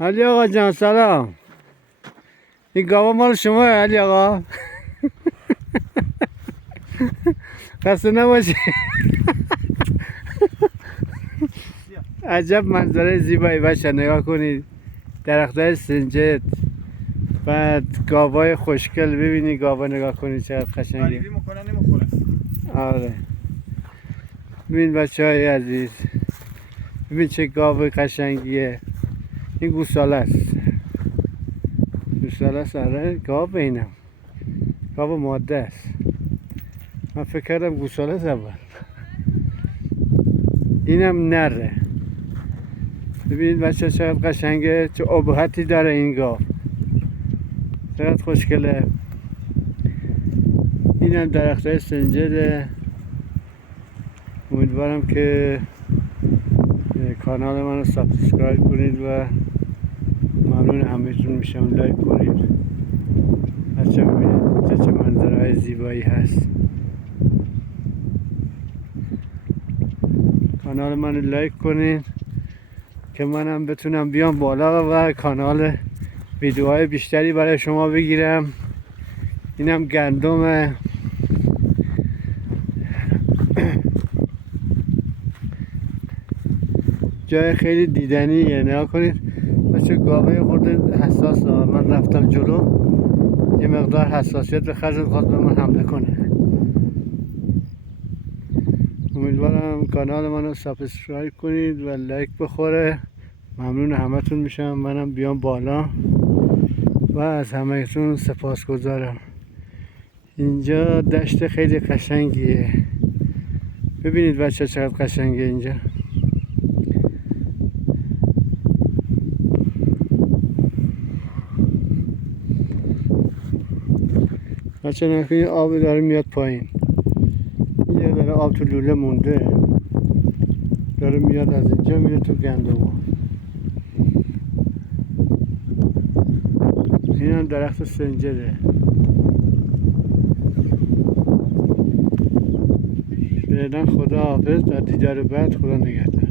علی آقا جان سلام. این گاوا مال شما علی آقا؟ خسته نباشی. عجب منظره زیبایی بچه، نگاه کنید، درختای سنجد، بعد گاوای خوشگل. ببینید گاوا، نگاه کنید چقدر قشنگه. غریبی میکنه نمیخوره. آره ببین بچه های عزیز، ببین چه گاو قشنگیه. این گوساله است. گوساله است. آره گاو، اینم گاو ماده است. من فکر کردم گوساله است اول. اینم نره. ببینید بچه چقدر قشنگه، چه ابهتی داره این گاو، چقدر خوشگله. اینم درختای سنجده. امیدوارم که کانال من رو سابسکرایب کنید و ممنون همه‌تون میشم. لایک کنید. بچه ببینید چه منظره های زیبایی هست. کانال من رو لایک کنید که منم بتونم بیام بالا و کانال ویدیوهای بیشتری برای شما بگیرم. اینم گندمه. جای خیلی دیدنیه. نگاه کنید بچه، گاوه خورده حساس داره. من رفتم جلو، یه مقدار حساسیت به خرج خواست به من حمله کنه. امیدوارم کانال منو سابسکرایب کنید و لایک بخوره. ممنون همتون میشم. منم بیام بالا و از همهتون سپاسگزارم. اینجا دشت خیلی قشنگیه. ببینید بچه چقدر قشنگه اینجا. بچه نکنید آب داره میاد پایین. یه داره آب تو لوله مونده، داره میاد از اینجا میره تو گندم. این هم درخت سنجده. فعلا خدا حافظ، در دیدار بعد، خدا نگهدار.